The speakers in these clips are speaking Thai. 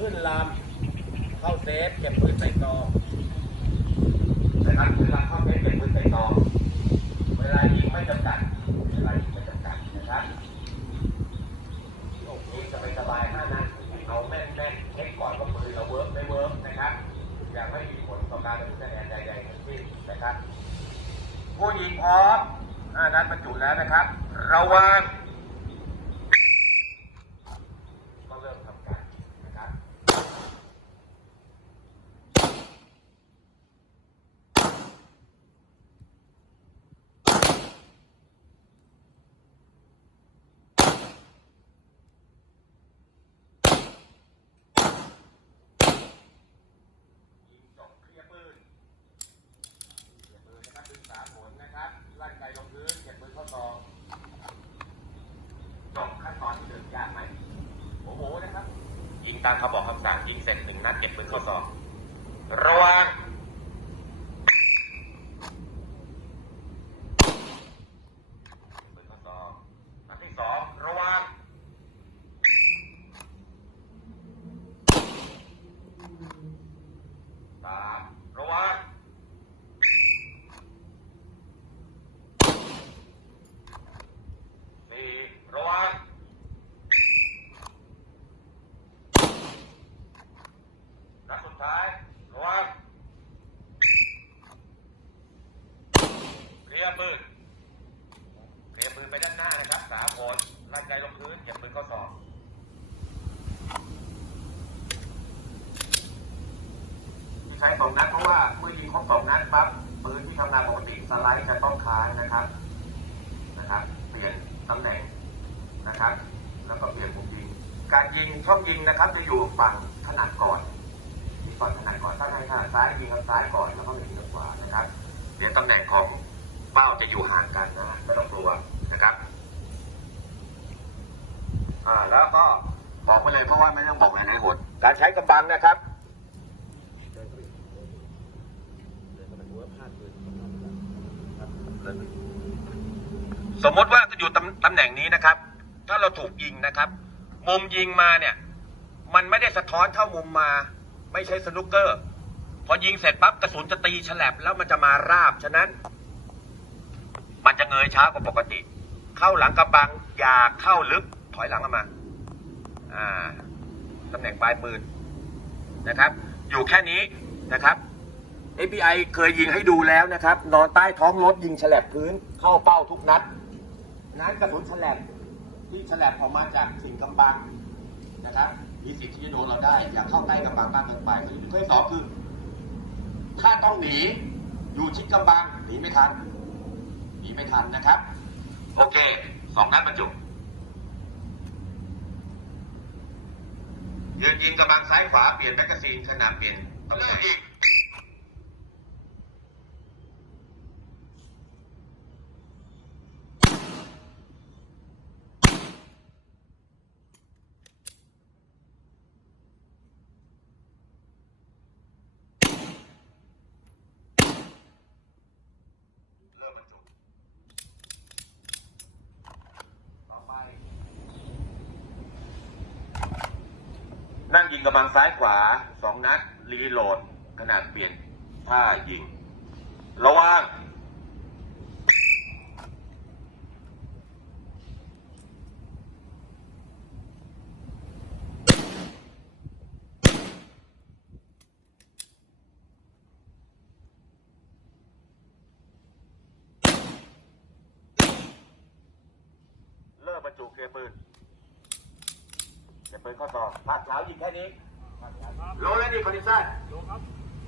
ขึ้นลำเข้าเซฟเก็บปืนใส่ซองนะครับขึ้นลำเข้าเซฟเก็บปืนใส่ซองเวลายิงไม่จำกัดเวลายิงไม่จำกัดนะครับยิงสบายสบายห้านัดเอาแม่นแม่นเช็คก่อนว่าปืนเราเวิร์กไม่เวิร์กนะครับยังไม่มีผลต่อการดำเนินการใดๆทั้งสิ้นนะครับผู้ยิงพร้อมห้านัดบรรจุแล้วนะครับ ระวัง ก็เริ่มทำการนะครับ ยิงจบเคลียร์ปืน เก็บมือนะครับดึงสามผลนะครับลั่นไกลลงพื้นเก็บมือเข้าซองจบขั้น ตอนที่หนึ่งยากไหมโอ้โหนะครับ ยิงตามคำบอกคำสั่งยิงเสร็จหนึ่งนัดเก็บปืนเข้าซองระวังปืนเข้าซองนัดที่สองระวังสามระวัง สี่ระวัง ท้ายระวังเคลียร์ปืนเคลียร์ปืนไปด้านหน้านะครับสามคนลั่นไกลลงพื้นเก็บปืนเข้าซองที่ใช้สองนัดเพราะว่าเมื่อยิงครบสองนัดปั๊บปืนที่ทำงานปกติสไลด์จะต้องค้างนะครับนะครับเปลี่ยนตำแหน่งนะครับ แล้วก็เปลี่ยนมุมยิง การยิงช่องยิงนะครับจะอยู่ฝั่งถนัดก่อน ยิงฝั่งถนัดก่อนถ้าให้ถนัดซ้ายยิงทางซ้ายก่อนแล้วก็ยิงทางขวานะครับเดี๋ยวตำแหน่งของเป้าจะอยู่ห่างกันนะไม่ต้องกลัวนะครับอ่าแล้วก็บอกไปเลยเพราะว่าไม่ต้องบอกเลยนะหดการใช้กำบังนะครับสมมติว่าอยู่ตำตำแหน่งนี้นะครับ ถ้าเราถูกยิงนะครับ มุมยิงมาเนี่ย มันไม่ได้สะท้อนเข้ามุมมา ไม่ใช่สนุกเกอร์ พอยิงเสร็จปั๊บกระสุนจะตีฉลับแล้วมันจะมาราบ ฉะนั้น มันจะเงยช้ากว่าปกติ เข้าหลังกำบัง อย่าเข้าลึก ถอยหลังออกมา อ่าตำแหน่งปลายปืนนะครับ อยู่แค่นี้นะครับ FBI เคยยิงให้ดูแล้วนะครับ นอนใต้ท้องรถยิงฉลับพื้น เข้าเป้าทุกนัด นั้นกระสุนฉลับที่ฉลับออกมาจากสิ่งกำบังนะครับ มีสิทธิ์ที่จะโดนเราได้ อย่าเข้าใกล้กำบังมากเกินไปข้อที่สองคือ ถ้าต้องหนีอยู่ชิดกำบังหนีไม่ทันหนีไม่ทันนะครับ โอเคสองนัดบรรจุยืนยิงกำลังซ้ายขวาเปลี่ยนแมกกาซีนขนาดเปลี่ยนตำแหน่งอีก เริ่มบรรจุต่อไป นั่งยิง กำลังซ้ายขวาสองนัดรีโหลดขนาดเปลี่ยนท่ายิง ระวังเลิกบรรจุเกร์ปืน จะเปิดข้อต่อภาคเช้ายิงแค่นี้ โลแล้วดิคอนดิชั่น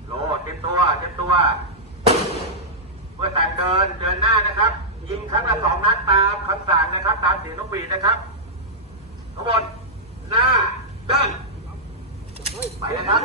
โลเต็มตัวเต็มตัวเมื่อแต่เดินเดินหน้านะครับ ยิงครั้งละสองนัดตามคำสั่งนะครับ ตามเสียงนกหวีดนะครับทั้งหมดหน้าเดินไปนะครับ